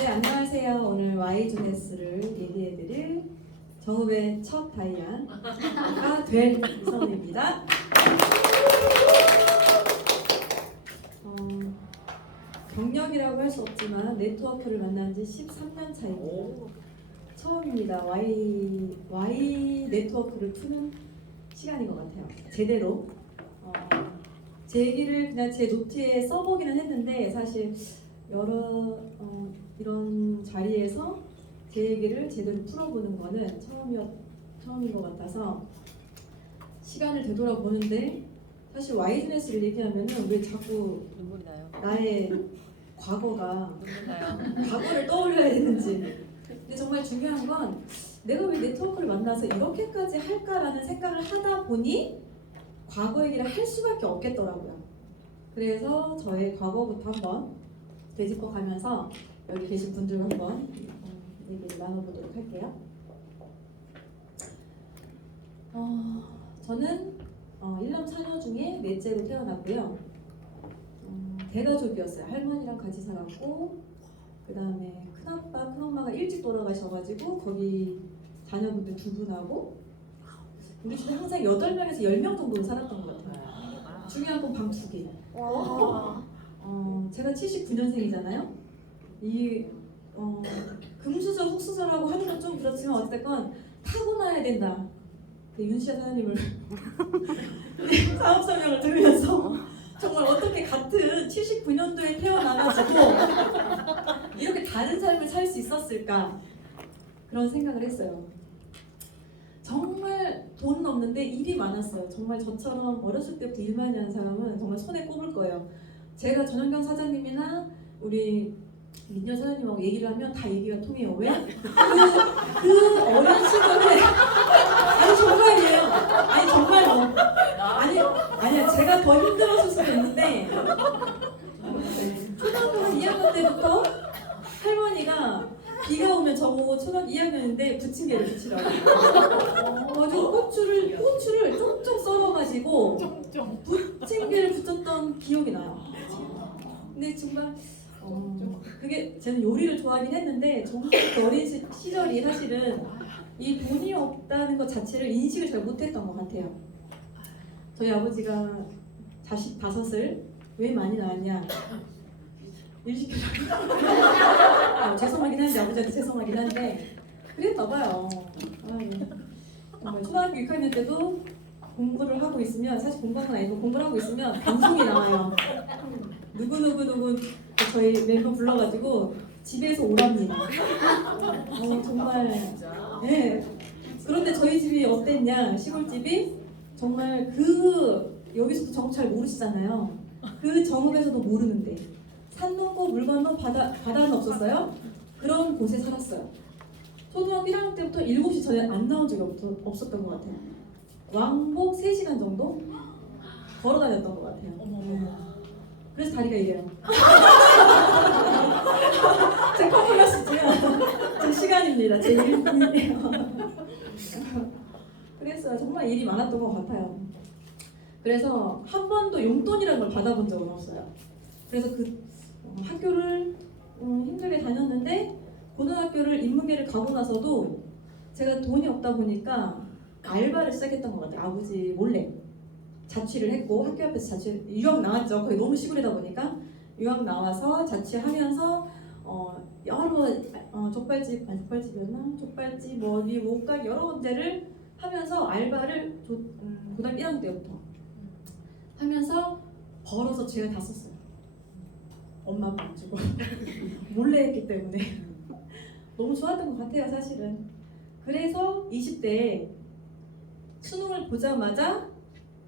네, 안녕하세요. 오늘 Y주네스를 얘기해드릴 정읍의 첫 다이아가 될 이선우입니다. 경력이라고 할 수 없지만 네트워크를 만난 지 13년 차입니다. 처음입니다. Y 네트워크를 푸는 시간인 것 같아요. 제대로. 제 얘기를 그냥 제 노트에 써보기는 했는데 사실 여러 이런 자리에서 제 얘기를 제대로 풀어보는 거는 처음인 것 같아서 시간을 되돌아보는데 사실 Y주네스를 얘기하면은 왜 자꾸 눈물 나요. 나의 과거가 눈물 나요. 과거를 떠올려야 되는지. 근데 정말 중요한 건 내가 왜 네트워크를 만나서 이렇게까지 할까라는 생각을 하다 보니 과거 얘기를 할 수밖에 없겠더라고요. 그래서 저의 과거부터 한번 되짚어 가면서 여기 계신 분들과 한번 얘기를 나눠보도록 할게요. 저는 일남 사녀 중에 넷째로 태어났고요. 대가족이었어요. 할머니랑 같이 살았고 그 다음에 큰아빠, 큰엄마가 일찍 돌아가셔가지고 거기 자녀분들 두 분하고 우리 집에 항상 8명에서 10명 정도 살았던 것 같아요. 중요한 건 방 2개. 제가 79년생이잖아요. 이 금수저, 흑수저라고 하는 건 좀 그렇지만 어쨌건 타고나야 된다. 그 윤시아 사장님을 사업 설명을 들으면서 정말 어떻게 같은 79년도에 태어나가지고 이렇게 다른 삶을 살 수 있었을까 그런 생각을 했어요. 정말 돈은 없는데 일이 많았어요. 정말 저처럼 어렸을 때부터 일 많이 하는 사람은 정말 손에 꼽을 거예요. 제가 전현경 사장님이나 우리 민현 사장님하고 얘기를 하면 다 얘기가 통해요. 왜? 그 어린 시절에 아니 정말이에요. 아니 정말로. 아니야 제가 더 힘들었을 수도 있는데 초등학교 한 2학년 때부터 할머니가 비가 오면 저보고 초등학교 2학년인데 부침개를 붙이라고. 가지고 고추를 쫑쫑 썰어가지고 부침개를 붙였던 기억이 나요. 근데 정말 그게 저는 요리를 좋아하긴 했는데 정말 그 어린 시절이 사실은 이 돈이 없다는 것 자체를 인식을 잘 못했던 것 같아요. 저희 아버지가 자식 5을 왜 많이 낳았냐 일 시키려고 죄송하긴 한데 아버지한테 죄송하긴 한데 그랬나 봐요. 정말 초등학교 6학년 때도 공부를 하고 있으면 사실 공부는 아니고 공부를 하고 있으면 방송이 나와요. 누구 저희 멤버 불러가지고 집에서 오랍니다. 정말 네. 그런데 저희 집이 어땠냐 시골집이 정말 여기서도 정읍 잘 모르시잖아요. 그 정읍에서도 모르는데 산 넘고 물 건너 바다는 없었어요. 그런 곳에 살았어요. 초등학교 1학년 때부터 7시 전에 안 나온 적이 없었던 것 같아요. 왕복 3시간 정도 걸어 다녔던 것 같아요. 그래서 다리가 이래요. 제 컴플렉스지만 제 시간입니다. 제 일이에요. 그래서 정말 일이 많았던 것 같아요. 그래서 한 번도 용돈이라는 걸 받아본 적은 없어요. 그래서 학교를 힘들게 다녔는데 고등학교를 인문계를 가고 나서도 제가 돈이 없다 보니까 알바를 시작했던 것 같아요. 아버지 몰래 자취를 했고 학교 앞에서 유학 나왔죠. 거의 너무 시골이다 보니까 유학 나와서 자취하면서 여러 족발집이었나? 족발집 뭐 어디 옷가게 여러 군데를 하면서 알바를 고등학교 1학년 때부터 하면서 벌어서 제가 다 썼어요. 엄마 아빠 안 주고 몰래 했기 때문에 너무 좋았던 것 같아요 사실은. 그래서 20대에 수능을 보자마자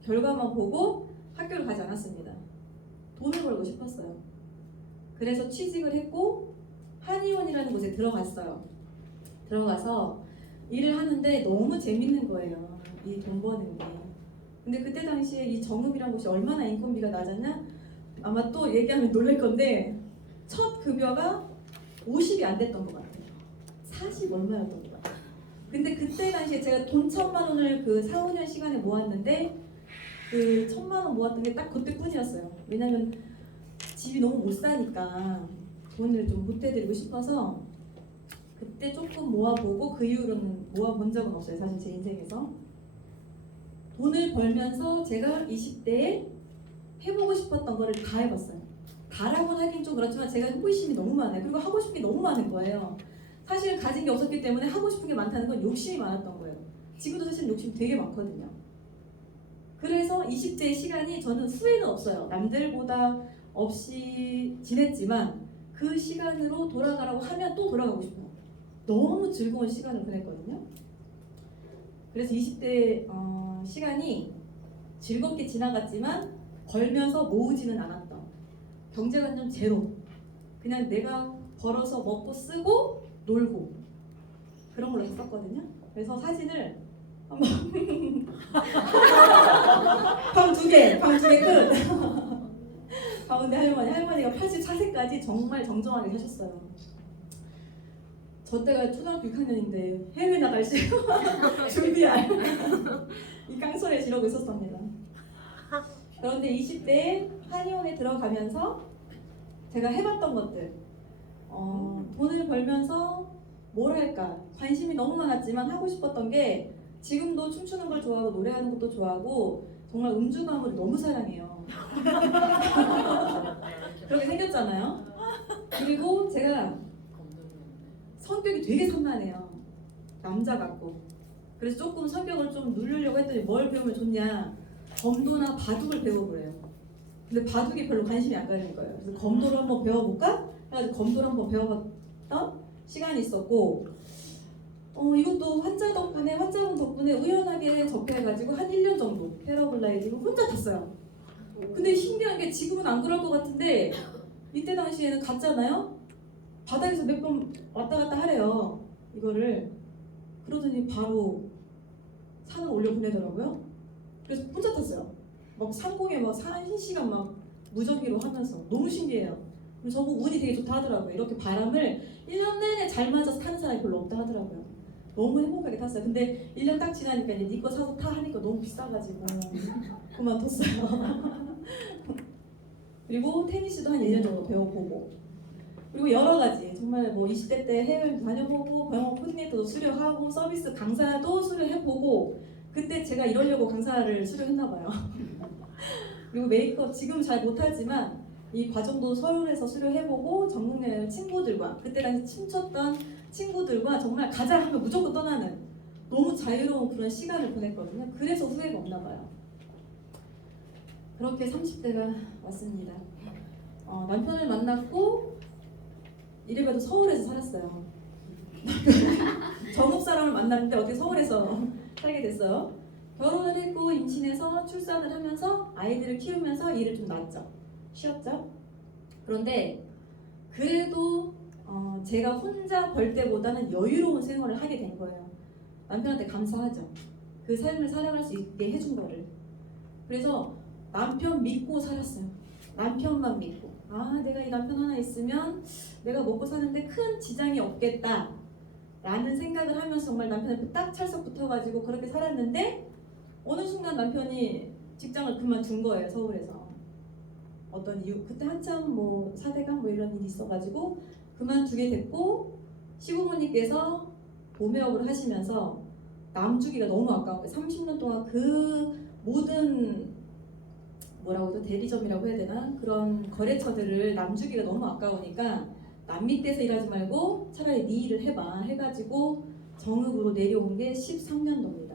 결과만 보고 학교를 가지 않았습니다. 돈을 벌고 싶었어요. 그래서 취직을 했고 한의원이라는 곳에 들어갔어요. 들어가서 일을 하는데 너무 재밌는 거예요. 이 돈 버는 게. 근데 그때 당시에 이 정읍이라는 곳이 얼마나 인건비가 낮았냐? 아마 또 얘기하면 놀랄 건데 첫 급여가 50이 안 됐던 것 같아요. 40 얼마였던 것 같아요. 근데 그때 당시에 제가 돈 1,000만 원을 그 4, 5년 시간에 모았는데 그 1,000만 원 모았던 게 딱 그때뿐이었어요. 왜냐면 집이 너무 못 사니까 돈을 좀 보태드리고 싶어서 그때 조금 모아보고 그 이후로는 모아본 적은 없어요. 사실 제 인생에서. 돈을 벌면서 제가 20대에 해보고 싶었던 거를 다 해봤어요. 다라고는 하긴 좀 그렇지만 제가 호기심이 너무 많아요. 그리고 하고 싶은 게 너무 많은 거예요. 사실 가진 게 없었기 때문에 하고 싶은 게 많다는 건 욕심이 많았던 거예요. 지금도 사실 욕심이 되게 많거든요. 그래서 20대의 시간이 저는 후회는 없어요. 남들보다 없이 지냈지만 그 시간으로 돌아가라고 하면 또 돌아가고 싶어요. 너무 즐거운 시간을 보냈거든요. 그래서 20대 시간이 즐겁게 지나갔지만 벌면서 모으지는 않았던, 경제관념 제로, 그냥 내가 벌어서 먹고 쓰고 놀고 그런 걸로 썼거든요. 그래서 사진을 한번 방 두 개 끝. 가운데 할머니가 84세까지 정말 정정하게 사셨어요. 저 때가 초등학교 6학년인데 해외 나갈 시 준비할 이 깡소리에 지르고 있었답니다. 그런데 20대에 한의원에 들어가면서 제가 해봤던 것들, 돈을 벌면서 뭘 할까 관심이 너무 많았지만 하고 싶었던 게, 지금도 춤추는 걸 좋아하고 노래하는 것도 좋아하고 정말 음주 가물을 너무 사랑해요. 그렇게 생겼잖아요. 그리고 제가 성격이 되게 산만해요. 남자 같고. 그래서 조금 성격을 좀 누르려고 했더니 뭘 배우면 좋냐, 검도나 바둑을 배워보래요. 근데 바둑이 별로 관심이 안 가는 거예요. 그래서 검도를 한번 배워볼까? 해가지고 검도를 한번 배워봤던 시간이 있었고, 이것도 환자분 덕분에 우연하게 접해가지고 한 1년 정도 패러글라이딩을 혼자 탔어요. 근데 신기한 게 지금은 안 그럴 것 같은데 이때 당시에는 갔잖아요. 바닥에서 몇 번 왔다 갔다 하래요. 이거를. 그러더니 바로 산을 올려 보내더라고요. 그래서 혼자 탔어요. 막 상공에 막 1시간 막 무전기로 하면서 너무 신기해요. 그래서 저보고 운이 되게 좋다 하더라고요. 이렇게 바람을 1년 내내 잘 맞아서 타는 사람이 별로 없다 하더라고요. 너무 행복하게 탔어요. 근데 1년 딱 지나니까 이제 네 거 사서 타 하니까 너무 비싸가지고 그만뒀어요. 그리고 테니스도 한 1년 정도 배워보고, 그리고 여러 가지 정말 뭐 20대 때 해외 다녀보고 병원 코디네이터도 수료하고 서비스 강사도 수료해보고, 그때 제가 이러려고 강사를 수료했나봐요. 그리고 메이크업 지금 잘 못하지만 이 과정도 서울에서 수료해보고 전국 여행 친구들과, 그때 당시 춤췄던 친구들과 정말 가자 하면 무조건 떠나는 너무 자유로운 그런 시간을 보냈거든요. 그래서 후회가 없나봐요. 그렇게 30대가 왔습니다. 남편을 만났고 이래봬도 서울에서 살았어요. 전국 사람을 만났는데 어떻게 서울에서 살게 됐어요. 결혼을 했고 임신해서 출산을 하면서 아이들을 키우면서 일을 좀 놨죠. 쉬었죠. 그런데 그래도 제가 혼자 벌 때보다는 여유로운 생활을 하게 된 거예요. 남편한테 감사하죠. 그 삶을 살아갈 수 있게 해준 거를. 그래서 남편 믿고 살았어요. 남편만 믿고. 내가 이 남편 하나 있으면 내가 먹고 사는데 큰 지장이 없겠다 라는 생각을 하면서 정말 남편한테 딱 찰싹 붙어가지고 그렇게 살았는데, 어느 순간 남편이 직장을 그만둔 거예요. 서울에서. 어떤 이유, 그때 한참 뭐 사대강 뭐 이런 일이 있어가지고 그만두게 됐고, 시부모님께서 도매업을 하시면서 남주기가 너무 아까운 거예요. 30년 동안 그 모든 뭐라고 해도 대리점이라고 해야 되나, 그런 거래처들을 남주기가 너무 아까우니까 남 밑에서 일하지 말고 차라리 네 일을 해봐 해가지고 정읍으로 내려온 게 13년도입니다.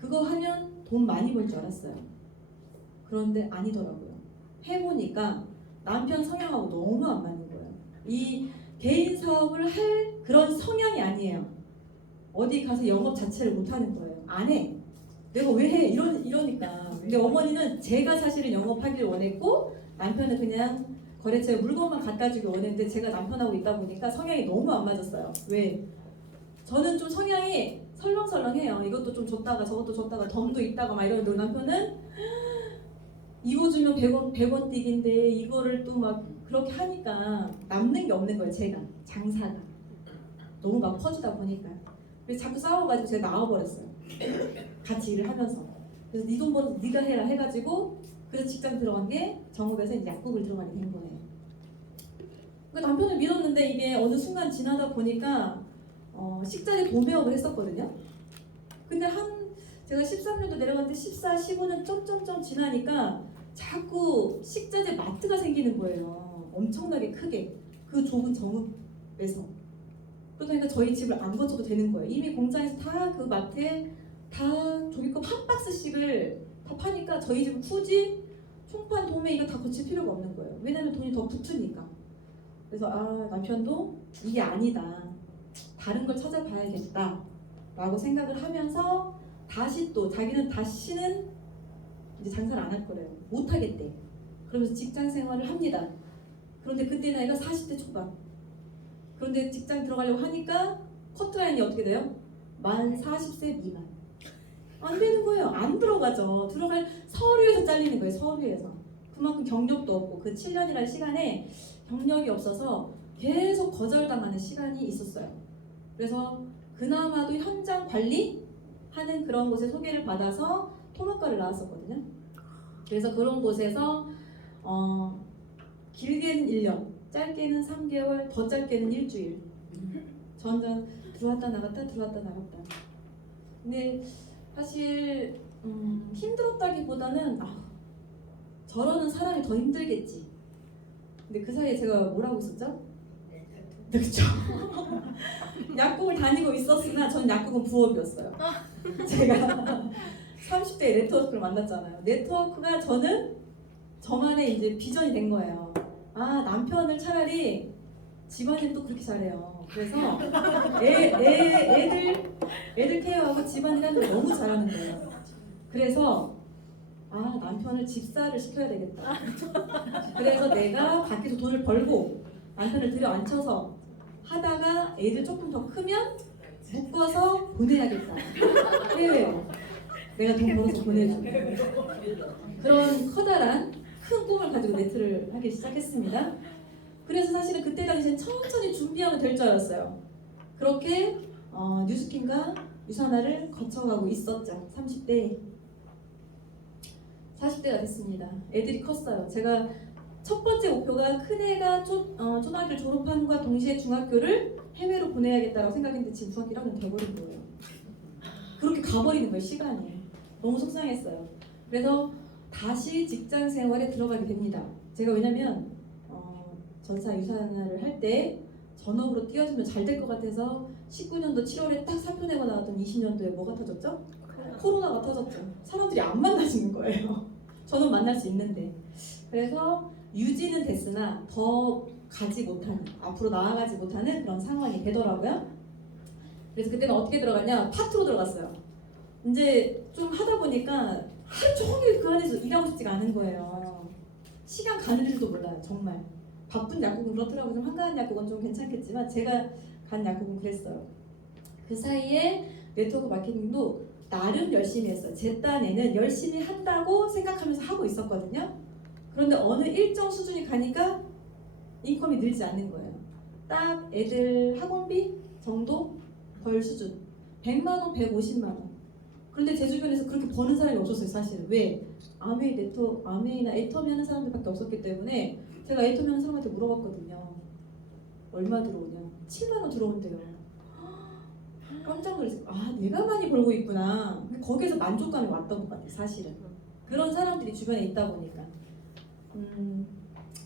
그거 하면 돈 많이 벌 줄 알았어요. 그런데 아니더라고요. 해보니까 남편 성향하고 너무 안 맞는 거예요. 이 개인 사업을 할 그런 성향이 아니에요. 어디 가서 영업 자체를 못하는 거예요. 안 해. 내가 왜 해? 이러니까. 근데 어머니는 제가 사실은 영업하기를 원했고 남편은 그냥 거래처에 물건만 갖다 주기 원했는데, 제가 남편하고 있다 보니까 성향이 너무 안 맞았어요. 왜? 저는 좀 성향이 설렁설렁해요. 이것도 좀 줬다가 저것도 줬다가 덤도 있다가 막 이러는데, 남편은 이거 주면 100원 띠기인데 이거를 또 막 그렇게 하니까 남는 게 없는 거예요. 제가 장사가 너무 막 퍼주다 보니까. 그래서 자꾸 싸워가지고 제가 나와버렸어요. 같이 일을 하면서. 그래서 네 돈 벌어서 네가 해라 해가지고, 그래서 직장 들어간 게 정읍에서 이제 약국을 들어가게 된 거예요. 그 남편을 믿었는데 이게 어느 순간 지나다 보니까 식자재 도매업을 했었거든요. 근데 제가 13년도 내려갔는데 14, 15년 점점점 지나니까 자꾸 식자재 마트가 생기는 거예요. 엄청나게 크게 그 좁은 정읍에서. 그러니까 저희 집을 안 거쳐도 되는 거예요. 이미 공장에서 다 그 마트에 다 종이컵 한 박스씩을 다 파니까 저희 집은 굳이 총판, 도매 이거 다 거칠 필요가 없는 거예요. 왜냐면 돈이 더 붙으니까. 그래서 남편도 이게 아니다. 다른 걸 찾아봐야겠다. 라고 생각을 하면서 다시 또 자기는 다시는 이제 장사를 안 할 거래요. 못 하겠대. 그러면서 직장 생활을 합니다. 그런데 그때 나이가 40대 초반. 그런데 직장 들어가려고 하니까 커트라인이 어떻게 돼요? 만 40세 미만. 안 되는 거예요. 안 들어가죠. 들어갈 서류에서 잘리는 거예요. 서류에서. 그만큼 경력도 없고 그 7년이라는 시간에 경력이 없어서 계속 거절당하는 시간이 있었어요. 그래서 그나마도 현장 관리하는 그런 곳에 소개를 받아서 토목과를 나왔었거든요. 그래서 그런 곳에서 길게는 1년, 짧게는 3개월, 더 짧게는 일주일. 점점 들어왔다 나갔다 들어왔다 나갔다. 근데 사실 힘들었다기보다는 저러는 사람이 더 힘들겠지. 근데 그 사이에 제가 뭘 하고 있었죠? 그렇죠. 약국을 다니고 있었으나 전 약국은 부업이었어요. 제가 30대 네트워크를 만났잖아요. 네트워크가 저만의 이제 비전이 된 거예요. 남편을 차라리 집안일 또 그렇게 잘해요. 그래서 애들 케어하고 집안일 하는 거 너무 잘하는 거예요. 그래서 남편을 집사를 시켜야 되겠다. 그래서 내가 밖에서 돈을 벌고 남편을 들여앉혀서 하다가 애들 조금 더 크면 묶어서 보내야겠다. 해외요. 내가 돈 벌어서 보내주고. 그런 커다란 큰 꿈을 가지고 네트를 하기 시작했습니다. 그래서 사실은 그때 당시엔 천천히 준비하면 될 줄 알았어요. 그렇게 뉴스킨과 유산화를 거쳐가고 있었죠. 30대 40대가 됐습니다. 애들이 컸어요. 제가 첫 번째 목표가 큰애가 초등학교를 졸업함과 동시에 중학교를 해외로 보내야겠다라고 생각했는데 지금 중학교 1학년 돼버린 거예요. 그렇게 가버리는 거예요. 시간이. 너무 속상했어요. 그래서 다시 직장 생활에 들어가게 됩니다. 제가 왜냐면 전사 유산화를 할 때 전업으로 뛰어주면 잘 될 것 같아서 19년도 7월에 딱 사표 내고 나왔던 20년도에 뭐가 터졌죠? 코로나가 터졌죠. 사람들이 안 만나지는 거예요. 저는 만날 수 있는데. 그래서 유지는 됐으나 더 가지 못하는, 앞으로 나아가지 못하는 그런 상황이 되더라고요. 그래서 그때는 어떻게 들어갔냐? 파트로 들어갔어요. 이제 좀 하다 보니까 하루 종일 그 안에서 일하고 싶지가 않은 거예요. 시간 가는 줄도 몰라요. 정말. 바쁜 약국은 그렇더라고요. 좀 한가한 약국은 좀 괜찮겠지만 제가 간 약국은 그랬어요. 그 사이에 네트워크 마케팅도 나름 열심히 했어요. 제 딴에는 열심히 한다고 생각하면서 하고 있었거든요. 그런데 어느 일정 수준이 가니까 인컴이 늘지 않는 거예요. 딱 애들 학원비 정도 벌 수준. 100만 원, 150만 원. 그런데 제 주변에서 그렇게 버는 사람이 없었어요. 사실은. 왜? 아메이나 애터미 하는 사람들밖에 없었기 때문에 제가 애터미 하는 사람한테 물어봤거든요. 얼마 들어오냐? 7만 원 들어온대요. 깜짝 놀랐어요. 내가 많이 벌고 있구나. 근데 거기에서 만족감이 왔던 것 같아요. 사실은. 그런 사람들이 주변에 있다 보니까.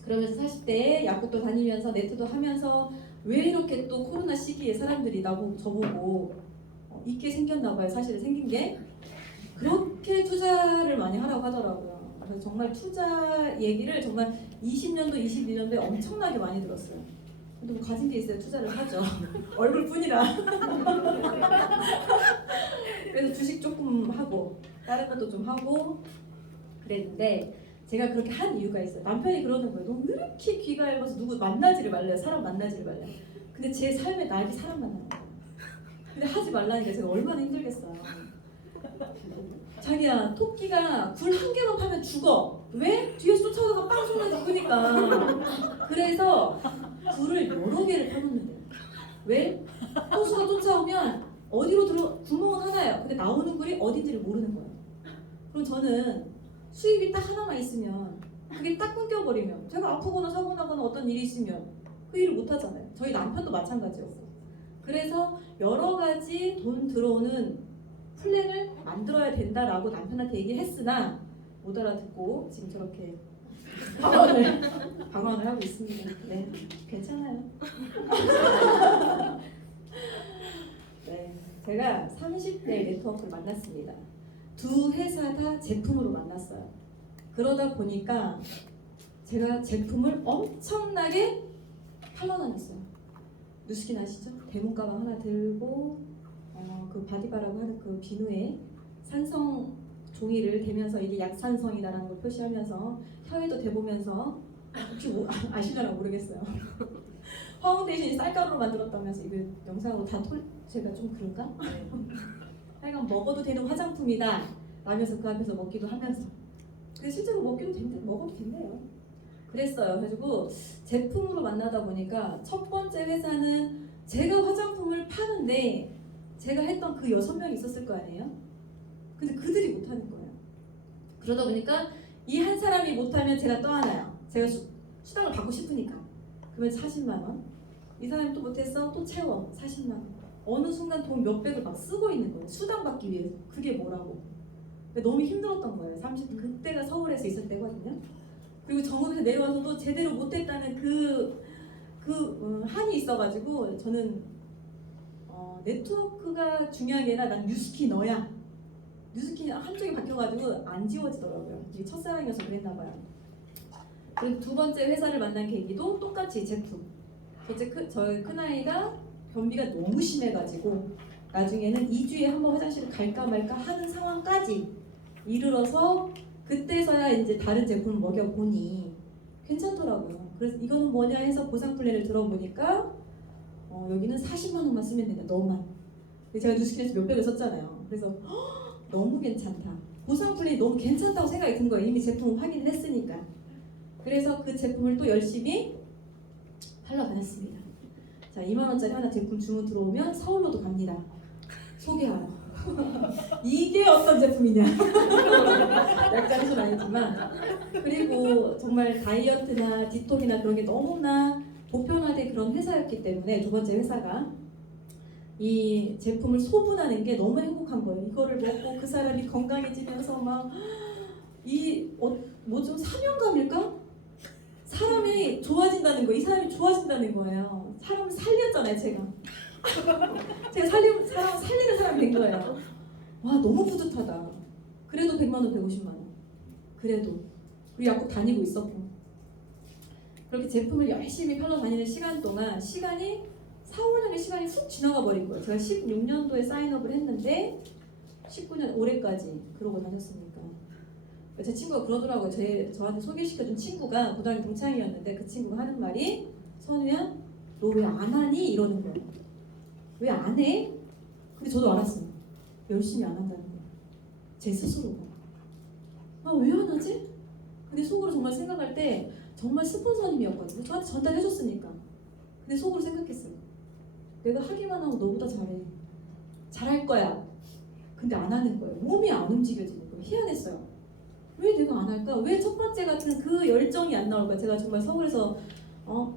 그러면서 40대에 약국도 다니면서 네트도 하면서 왜 이렇게 또 코로나 시기에 사람들이 저보고 있게 생겼나 봐요. 사실은 생긴 게. 그렇게 투자를 많이 하라고 하더라고요. 그래서 정말 투자 얘기를 정말 20년도, 21년도에 엄청나게 많이 들었어요. 근데 뭐 가진 게 있어야 투자를 하죠. 얼굴뿐이라. 그래서 주식 조금 하고 다른 것도 좀 하고 그랬는데 제가 그렇게 한 이유가 있어요. 남편이 그러는 거예요. 너 왜 이렇게 귀가 얇아서 누구 만나지를 말래요. 사람 만나지를 말래요. 근데 제 삶의 낙이 사람 만나는 거예요. 근데 하지 말라니까 제가 얼마나 힘들겠어요. 자기야, 토끼가 굴 한 개만 파면 죽어. 왜? 뒤에서 쫓아가다가 빵 쏘면 죽으니까. 그래서 굴을 여러 개를 파놓는데요. 왜? 호수가 쫓아오면 어디로 구멍은 하나예요. 근데 나오는 굴이 어딘지를 모르는 거예요. 그럼 저는 수입이 딱 하나만 있으면 그게 딱 끊겨버리면 제가 아프거나 사고 나거나 어떤 일이 있으면 회의를 못 하잖아요. 저희 남편도 마찬가지였고. 그래서 여러 가지 돈 들어오는 플랜을 만들어야 된다라고 남편한테 얘기했으나 못 알아듣고 지금 저렇게 방황을 하고 있습니다. 네, 괜찮아요. 네, 제가 30대 네트워크를 만났습니다. 두 회사 다 제품으로 만났어요. 그러다 보니까 제가 제품을 엄청나게 팔러 다녔어요. 뉴스킨 아시죠? 대문 가방 하나 들고 그 바디바라고 하는 그 비누에 산성 종이를 대면서 이게 약산성이다라는 걸 표시하면서 혀에도 대보면서 혹시 아시려나 모르겠어요. 파운데이션이 쌀가루로 만들었다면서 이거 영상으로 다 제가 좀 그런가? 하여간 먹어도 되는 화장품이다 라면서 그 앞에서 먹기도 하면서 근데 실제로 먹어도 된대요. 그랬어요. 그래가지고 제품으로 만나다 보니까 첫 번째 회사는 제가 화장품을 파는데 제가 했던 그 6명이 있었을 거 아니에요? 근데 그들이 못하는 거예요. 그러다 보니까 이 한 사람이 못하면 제가 또 하나요. 제가 수당을 받고 싶으니까. 그러면 40만 원. 이 사람이 또 못했어? 또 채워. 40만 원. 어느 순간 돈 몇백을 막 쓰고 있는 거예요. 수당 받기 위해서. 그게 뭐라고. 너무 힘들었던 거예요. 그때가 서울에서 있을 때거든요. 그리고 전국에서 내려와서도 제대로 못했다는 한이 있어가지고 저는 네트워크가 중요한 게 아니라 난 뉴스키 너야. 뉴스키 한쪽에 박혀가지고 안 지워지더라고요. 이게 첫사랑이어서 그랬나 봐요. 그리고 두 번째 회사를 만난 계기도 똑같이 제품. 저희 큰아이가 변비가 너무 심해가지고 나중에는 2주에 한 번 화장실을 갈까 말까 하는 상황까지 이르러서 그때서야 이제 다른 제품을 먹여보니 괜찮더라고요. 그래서 이거는 뭐냐 해서 보상 플랜을 들어보니까 여기는 40만 원만 쓰면 된다. 너만. 제가 뉴스킨에서 몇백을 썼잖아요. 그래서 너무 괜찮다. 보상 플랜이 너무 괜찮다고 생각이 든 거예요. 이미 제품을 확인을 했으니까. 그래서 그 제품을 또 열심히 팔러 다녔습니다. 자, 2만 원짜리 하나 제품 주문 들어오면 서울로도 갑니다. 소개하러. 이게 어떤 제품이냐. 약간 좀 아니지만. 그리고 정말 다이어트나 디톡이나 그런 게 너무나 보편화된 그런 회사였기 때문에 두 번째 회사가 이 제품을 소분하는 게 너무 행복한 거예요. 이거를 먹고 그 사람이 건강해지면서 막 뭐좀 사명감일까? 사람이 좋아진다는 거, 이 사람이 좋아진다는 거예요. 사람을 살렸잖아요, 제가. 제가 사람 살리는 사람이 된 거예요. 와, 너무 뿌듯하다. 그래도 100만 원, 150만 원. 그래도 우리 약국 다니고 있었고. 그렇게 제품을 열심히 팔러 다니는 시간 동안 시간이 4, 5년의 시간이 훅 지나가 버린 거예요. 제가 16년도에 사인업을 했는데 19년 올해까지 그러고 다녔으니까. 제 친구가 그러더라고요. 저한테 소개시켜준 친구가 고등학교 동창이었는데 그 친구가 하는 말이 선우야, 너 왜 안 하니? 이러는 거예요. 왜 안 해? 근데 저도 알았어요. 열심히 안 한다는 거예요. 제 스스로가. 왜 안 하지? 근데 속으로 정말 생각할 때 정말 스폰서님이었거든요. 저한테 전달해줬으니까. 근데 속으로 생각했어요. 내가 하기만 하고 너보다 잘해. 잘할 거야. 근데 안 하는 거예요. 몸이 안 움직여지는 거예요. 희한했어요. 왜 내가 안 할까? 왜 첫 번째 같은 그 열정이 안 나올까? 제가 정말 서울에서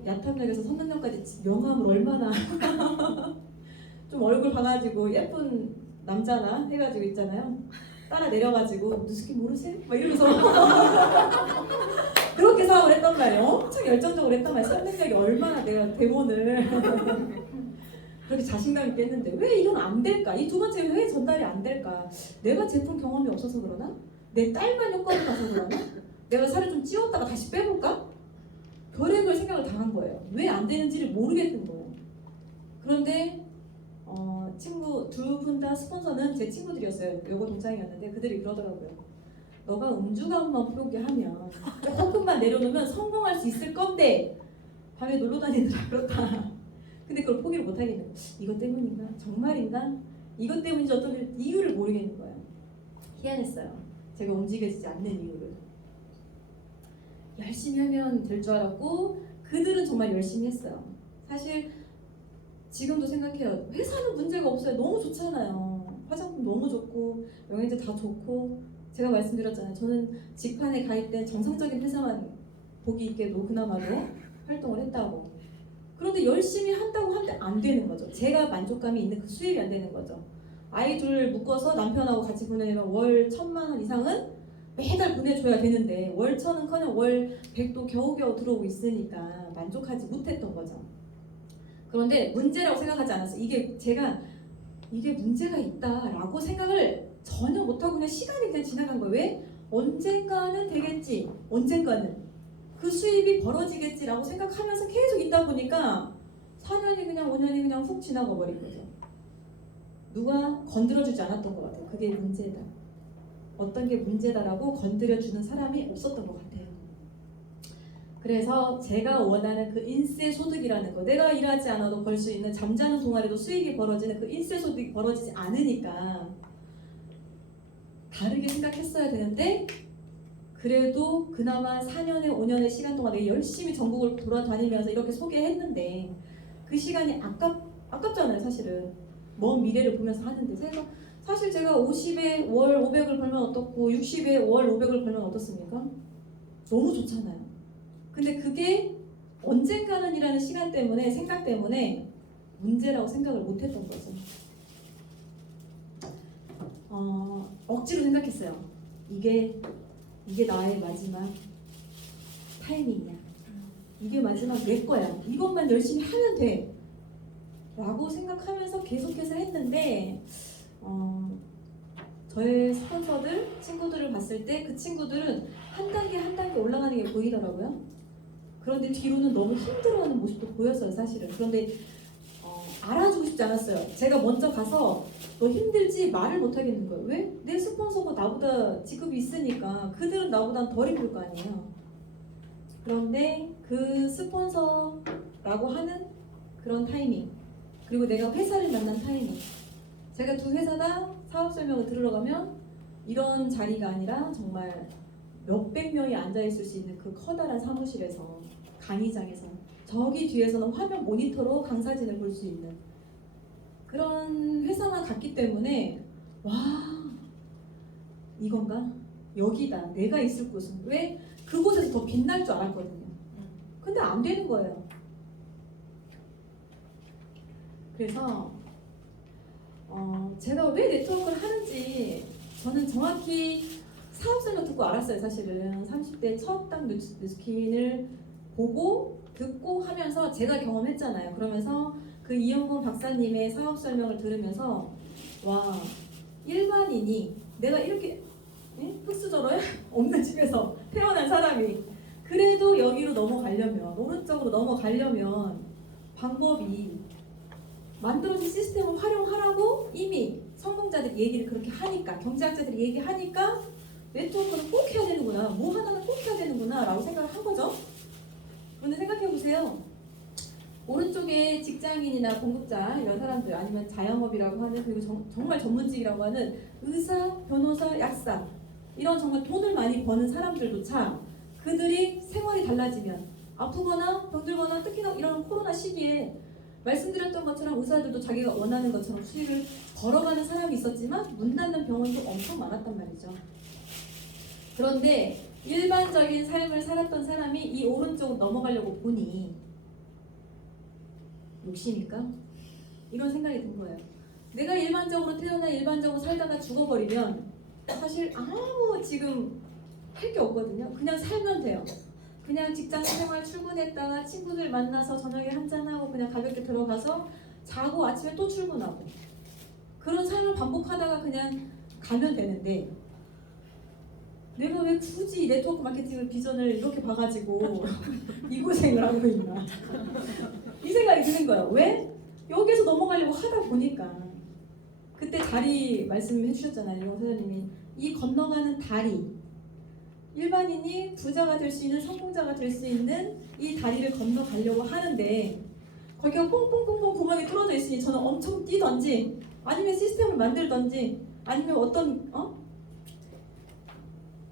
야탐역에서 성남역까지 명함을 얼마나 좀 얼굴 봐가지고 예쁜 남자나 해가지고 있잖아요. 따라 내려가지고 뉴스킨 모르세요? 막 이러면서 그렇게 사업을 했단 말이에요. 엄청 열정적으로 했단 말이에요. 성남역이 얼마나 내가 대본을 그렇게 자신감 있게 했는데 왜 이건 안 될까? 이 두 번째 왜 전달이 안 될까? 내가 제품 경험이 없어서 그러나? 내 딸만 효과를 봐서 그러나? 내가 살을 좀 찌웠다가 다시 빼볼까? 별의별 생각을 다 한 거예요. 왜 안 되는지를 모르겠는 거예요. 그런데 친구 두 분 다 스폰서는 제 친구들이었어요. 여고 동창이었는데 그들이 그러더라고요. 너가 음주가만 포기하면 조금만 내려놓으면 성공할 수 있을 건데 밤에 놀러 다니느라 그렇다. 근데 그걸 포기를 못 하겠는 거예요. 이것 때문인가? 정말인가? 이것 때문인지 어떤 이유를 모르겠는 거예요. 희한했어요. 제가 움직여지지 않는 이유를. 열심히 하면 될 줄 알았고 그들은 정말 열심히 했어요. 사실 지금도 생각해요. 회사는 문제가 없어요. 너무 좋잖아요. 화장품 너무 좋고 영양제 다 좋고 제가 말씀드렸잖아요. 저는 직판에 가입된 정상적인 회사만 보기 있게도 그나마도 활동을 했다고. 그런데 열심히 한다고 하는데 안 되는 거죠. 제가 만족감이 있는 그 수입이 안 되는 거죠. 아이 둘 묶어서 남편하고 같이 보내려면 월 1,000만 원 이상은 매달 보내줘야 되는데 월 1,000은커녕 월 100도 겨우겨우 들어오고 있으니까 만족하지 못했던 거죠. 그런데 문제라고 생각하지 않았어요. 이게 문제가 있다라고 생각을 전혀 못하고 그냥 시간이 그냥 지나간 거예요. 왜? 언젠가는 되겠지. 언젠가는 그 수입이 벌어지겠지라고 생각하면서 계속 있다 보니까 4년이 그냥 5년이 그냥 훅 지나가 버린 거죠. 누가 건드려주지 않았던 것 같아요. 그게 문제다. 어떤 게 문제다라고 건드려주는 사람이 없었던 것 같아요. 그래서 제가 원하는 그 인세 소득이라는 거, 내가 일하지 않아도 벌 수 있는 잠자는 동안에도 수익이 벌어지는 그 인세 소득이 벌어지지 않으니까 다르게 생각했어야 되는데, 그래도 그나마 4년에 5년의 시간 동안 내가 열심히 전국을 돌아다니면서 이렇게 소개했는데 그 시간이 아깝잖아요. 사실은 먼 미래를 보면서 하는데, 사실 제가 50에 월 500을 벌면 어떻고 60에 월 500을 벌면 어떻습니까? 너무 좋잖아요. 근데 그게 언젠가는이라는 시간 때문에, 생각 때문에 문제라고 생각을 못했던 거죠. 억지로 생각했어요. 이게 나의 마지막 타이밍이야. 이게 마지막 내 거야. 이것만 열심히 하면 돼. 라고 생각하면서 계속해서 했는데 저의 스폰서들, 친구들을 봤을 때 그 친구들은 한 단계 올라가는 게 보이더라고요. 그런데 뒤로는 너무 힘들어하는 모습도 보였어요, 사실은. 그런데 알아주고 싶지 않았어요. 제가 먼저 가서 너 힘들지 말을 못 하겠는 거예요. 왜? 내 스폰서가 나보다 직급이 있으니까 그들은 나보다 덜 힘들 거 아니에요. 그런데 그 스폰서라고 하는 그런 타이밍, 그리고 내가 회사를 만난 타이밍, 제가 두 회사 다 사업 설명을 들으러 가면 이런 자리가 아니라 정말 몇백 명이 앉아있을 수 있는 그 커다란 사무실에서, 강의장에서, 저기 뒤에서는 화면 모니터로 강사진을 볼 수 있는 그런 회사만 갔기 때문에, 와, 이건가? 여기다, 내가 있을 곳은. 왜? 그곳에서 더 빛날 줄 알았거든요. 근데 안 되는 거예요. 그래서 제가 왜 네트워크를 하는지 저는 정확히 사업 설명 듣고 알았어요. 사실은 30대 첫 딱 뉴스킨을 보고 듣고 하면서 제가 경험했잖아요. 그러면서 그 이영건 박사님의 사업 설명을 들으면서, 와, 일반인이, 내가 이렇게 흑수저로에 없는 집에서 태어난 사람이 그래도 여기로 넘어가려면, 오른쪽으로 넘어가려면 방법이, 만들어진 시스템을 활용하라고 이미 성공자들이 얘기를 그렇게 하니까, 경제학자들이 얘기하니까 네트워크는 꼭 해야 되는구나, 뭐 하나는 꼭 해야 되는구나 라고 생각을 한 거죠. 그런데 생각해보세요. 오른쪽에 직장인이나 공급자 이런 사람들, 아니면 자영업이라고 하는, 그리고 정말 전문직이라고 하는 의사, 변호사, 약사, 이런 정말 돈을 많이 버는 사람들조차 그들이 생활이 달라지면, 아프거나 병들거나, 특히나 이런 코로나 시기에 말씀드렸던 것처럼 의사들도 자기가 원하는 것처럼 수익을 벌어가는 사람이 있었지만 문 닫는 병원도 엄청 많았단 말이죠. 그런데 일반적인 삶을 살았던 사람이 이 오른쪽으로 넘어가려고 보니 욕심일까? 이런 생각이 든 거예요. 내가 일반적으로 태어나 일반적으로 살다가 죽어버리면 사실 아무 지금 할 게 없거든요. 그냥 살면 돼요. 그냥 직장 생활 출근했다가 친구들 만나서 저녁에 한잔하고 그냥 가볍게 들어가서 자고 아침에 또 출근하고, 그런 삶을 반복하다가 그냥 가면 되는데, 내가 왜 굳이 네트워크 마케팅을 비전을 이렇게 봐가지고 이 고생을 하고 있나, 이 생각이 드는 거예요. 왜? 여기서 넘어가려고 하다 보니까. 그때 다리 말씀해 주셨잖아요, 영 사장님이. 이 건너가는 다리, 일반인이 부자가 될 수 있는, 성공자가 될 수 있는 이 다리를 건너가려고 하는데 거기가 뽕뽕뽕뽕 구멍이 뚫어져 있으니 저는 엄청 뛰던지, 아니면 시스템을 만들던지, 아니면 어떤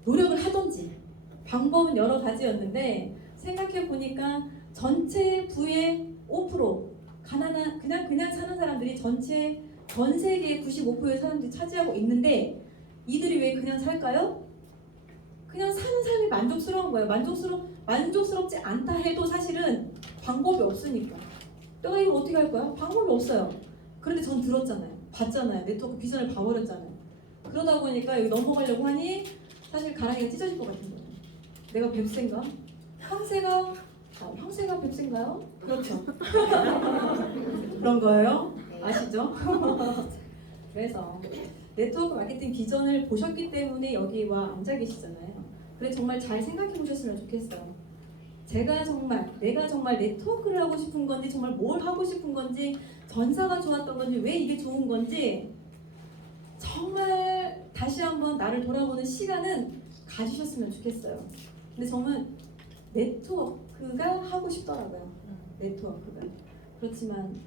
노력을 하던지, 방법은 여러 가지였는데 생각해 보니까 전체 부의 5%, 가난한 그냥 사는 사람들이 전 세계의 95%의 사람들이 차지하고 있는데, 이들이 왜 그냥 살까요? 그냥 사는 삶이 만족스러운 거예요. 만족스럽지 않다 해도 사실은 방법이 없으니까. 내가 이거 어떻게 할 거야? 방법이 없어요. 그런데 전 들었잖아요. 봤잖아요. 네트워크 비전을 봐버렸잖아요. 그러다 보니까 여기 넘어가려고 하니 사실 가랑이가 찢어질 것 같은 거예요. 내가 뱁새인가? 형새가 뱁새인가요? 그렇죠. 그런 거예요. 아시죠? 그래서 네트워크 마케팅 비전을 보셨기 때문에 여기와 앉아 계시잖아요. 그래서 정말 잘 생각해 보셨으면 좋겠어요. 내가 정말 네트워크를 하고 싶은 건지, 정말 뭘 하고 싶은 건지, 전사가 좋았던 건지, 왜 이게 좋은 건지 정말 다시 한번 나를 돌아보는 시간은 가지셨으면 좋겠어요. 근데 저는 네트워크가 하고 싶더라고요. 네트워크가. 그렇지만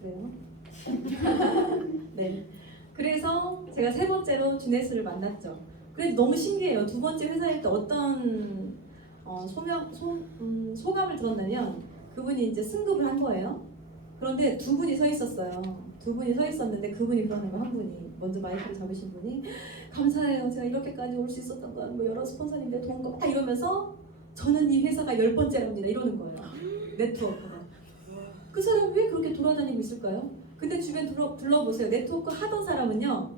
그래요. 네. 그래서 제가 세 번째로 주네스를 만났죠. 그래서 너무 신기해요. 두 번째 회사일 때 어떤 소감을 들었냐면 그분이 이제 승급을 한 거예요. 그런데 두 분이 서 있었어요. 두 분이 서 있었는데 그분이 그러는 거, 한 분이 먼저 마이크를 잡으신 분이 감사해요. 제가 이렇게까지 올 수 있었던 건 뭐 여러 스폰서님들 도움과 막 이러면서 저는 이 회사가 10번째랍니다. 이러는 거예요. 네트워크가. 그 사람이 왜 그렇게 돌아다니고 있을까요? 근데 주변 둘러보세요. 네트워크 하던 사람은요.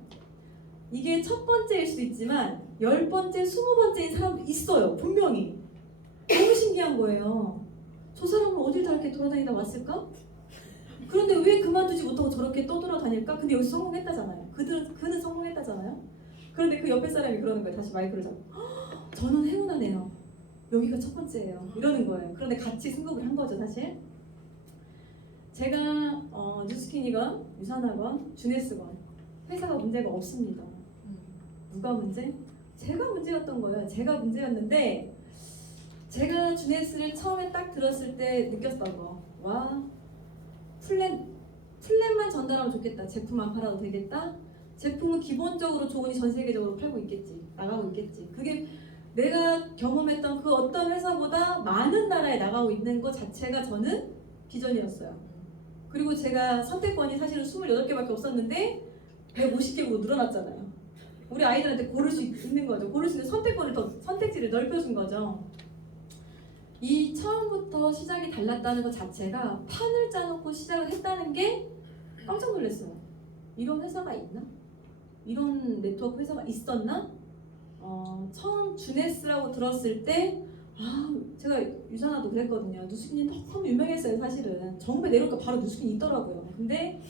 이게 첫 번째일 수도 있지만 10번째, 20번째인 사람도 있어요. 분명히. 너무 신기한 거예요. 저 사람은 어딜 다 이렇게 돌아다니다 왔을까? 그런데 왜 그만두지 못하고 저렇게 떠돌아다닐까? 근데 여기서 성공했다잖아요. 그는 성공했다잖아요. 그런데 그 옆에 사람이 그러는 거예요. 다시 마이크를 잡고. 저는 행운하네요. 여기가 첫 번째예요. 이러는 거예요. 그런데 같이 승급을 한 거죠, 사실. 제가 뉴스킨이건 유산하건 주네스건 회사가 문제가 없습니다. 누가 문제? 제가 문제였던 거예요. 제가 문제였는데 제가 주네스를 처음에 딱 들었을 때 느꼈던 거. 와, 플랜만 전달하면 좋겠다. 제품 안 팔아도 되겠다. 제품은 기본적으로 좋으니 전 세계적으로 팔고 있겠지. 나가고 있겠지. 그게 내가 경험했던 그 어떤 회사보다 많은 나라에 나가고 있는 것 자체가 저는 비전이었어요. 그리고 제가 선택권이 사실은 28개밖에 없었는데 150개국으로 늘어났잖아요. 우리 아이들한테 고를 수 있는 거죠. 고를 수 있는 선택지를 넓혀준 거죠. 이 처음부터 시작이 달랐다는 것 자체가 판을 짜놓고 시작을 했다는 게 깜짝 놀랐어요. 이런 회사가 있나? 이런 네트워크 회사가 있었나? 처음 주네스라고 들었을 때 제가 유산아도 그랬거든요. 누스킨이 너무 유명했어요. 사실은 정부에 내려오니까 바로 누스킨이 있더라고요. 근데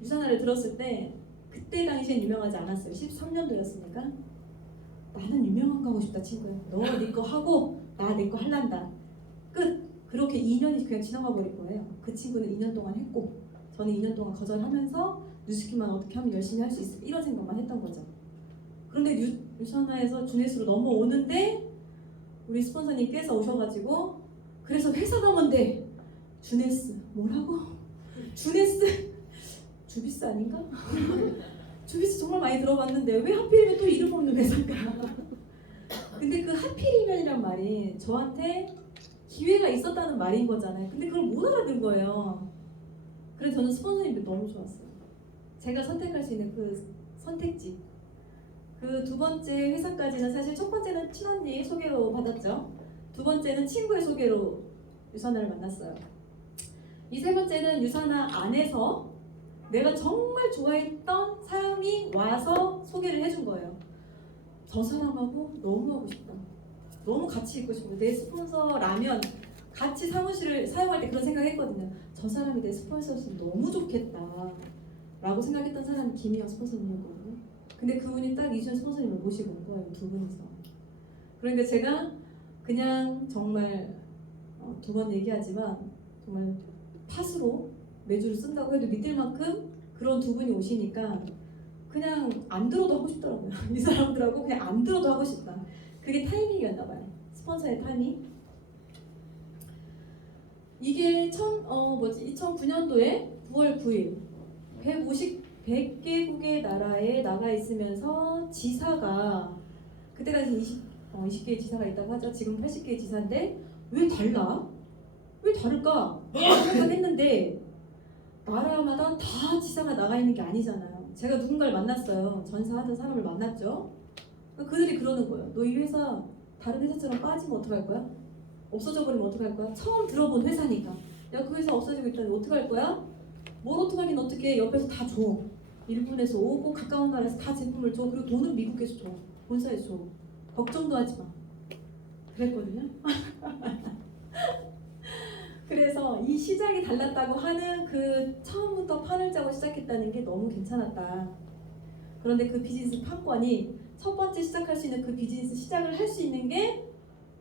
유산아를 들었을 때 그때 당시엔 유명하지 않았어요. 13년도였으니까 나는 유명한 거 하고 싶다 친구야. 너 네 거 하고 나 내 거 할란다. 끝. 그렇게 2년이 그냥 지나가 버릴 거예요. 그 친구는 2년 동안 했고 저는 2년 동안 거절하면서 뉴스킨만 어떻게 하면 열심히 할 수 있을까 이런 생각만 했던 거죠. 그런데 유산아에서 주네스로 넘어오는데 우리 스폰서님께서 오셔가지고 그래서 회사가 뭔데? 주네스. 뭐라고? 주네스? 주비스 아닌가? 주비스 정말 많이 들어봤는데 왜 하필이면 또 이름 없는 회사일까? 근데 그 하필이면이란 말이 저한테 기회가 있었다는 말인 거잖아요. 근데 그걸 못 알아듣는 거예요. 그래서 저는 스폰서님들 너무 좋았어요. 제가 선택할 수 있는 그 선택지. 그 두 번째 회사까지는 사실 첫 번째는 친언니 소개로 받았죠. 두 번째는 친구의 소개로 유산아를 만났어요. 이 세 번째는 유산아 안에서 내가 정말 좋아했던 사람이 와서 소개를 해준 거예요. 저 사람하고 너무 하고 싶다. 너무 같이 있고 싶고 내 스폰서라면 같이 사무실을 사용할 때 그런 생각했거든요. 저 사람이 내 스폰서였으면 너무 좋겠다 라고 생각했던 사람이 김희영 스폰서님이었거든요. 근데 그분이 딱 이준 스폰서님을 모시고 온 거예요. 두 분이서. 그러니까 제가 그냥 정말 두 번 얘기하지만 정말 팥으로 매주를 쓴다고 해도 믿을 만큼 그런 두 분이 오시니까 그냥 안 들어도 하고 싶더라고요. 이 사람들하고 그냥 안 들어도 하고 싶다. 그게 타이밍이었나 봐요. 스폰서의 타이밍. 이게 2009년도에 9월 9일 100개국의 나라에 나가 있으면서 지사가 그때까지 20개의 지사가 있다고 하죠. 지금 80개의 지사인데 왜 달라? 왜 다를까? 생각했는데 나라마다 다 지사가 나가 있는 게 아니잖아요. 제가 누군가를 만났어요. 전사하던 사람을 만났죠. 그들이 그러는 거예요. 너 이 회사 다른 회사처럼 빠지면 어떡할 거야? 없어져 버리면 어떡할 거야? 처음 들어본 회사니까. 야, 그 회사 없어지고 있다니 어떡할 거야? 뭘 어떡하긴 어떻게 옆에서 다 줘. 일본에서 오고 가까운 나라에서 다 제품을 줘. 그리고 돈은 미국에서 줘. 본사에서 줘. 걱정도 하지 마. 그랬거든요. 그래서 이 시작이 달랐다고 하는 그 처음부터 판을 짜고 시작했다는 게 너무 괜찮았다. 그런데 그 비즈니스 판권이 첫 번째 시작할 수 있는 그 비즈니스 시작을 할 수 있는 게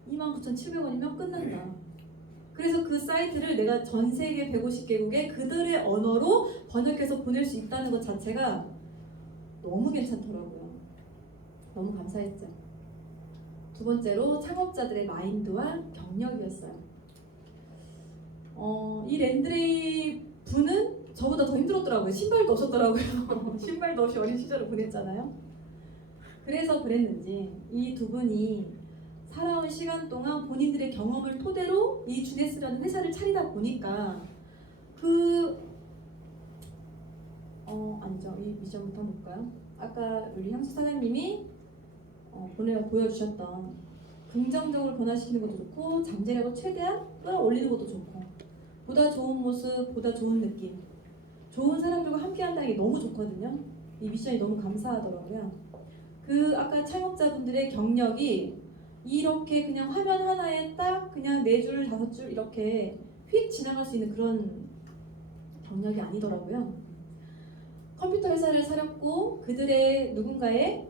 29,700원이면 끝난다. 그래서 그 사이트를 내가 전 세계 150개국에 그들의 언어로 번역해서 보낼 수 있다는 것 자체가 너무 괜찮더라고요. 너무 감사했죠. 두 번째로 창업자들의 마인드와 경력이었어요. 이 랜드레이 분은 저보다 더 힘들었더라고요. 신발도 없었더라고요. 신발도 없이 어린 시절을 보냈잖아요. 그래서 그랬는지 이 두 분이 살아온 시간 동안 본인들의 경험을 토대로 이 주네스라는 회사를 차리다 보니까 아니죠. 이 미션부터 한번 볼까요? 아까 우리 향수 사장님이 보여주셨던 긍정적으로 변화시키는 것도 좋고 잠재력을 최대한 끌어올리는 것도 좋고 보다 좋은 모습, 보다 좋은 느낌, 좋은 사람들과 함께 한다는 게 너무 좋거든요. 이 미션이 너무 감사하더라고요. 그 아까 창업자분들의 경력이 이렇게 그냥 화면 하나에 딱 그냥 4줄, 5줄 이렇게 휙 지나갈 수 있는 그런 경력이 아니더라고요. 컴퓨터 회사를 차렸고 그들의 누군가의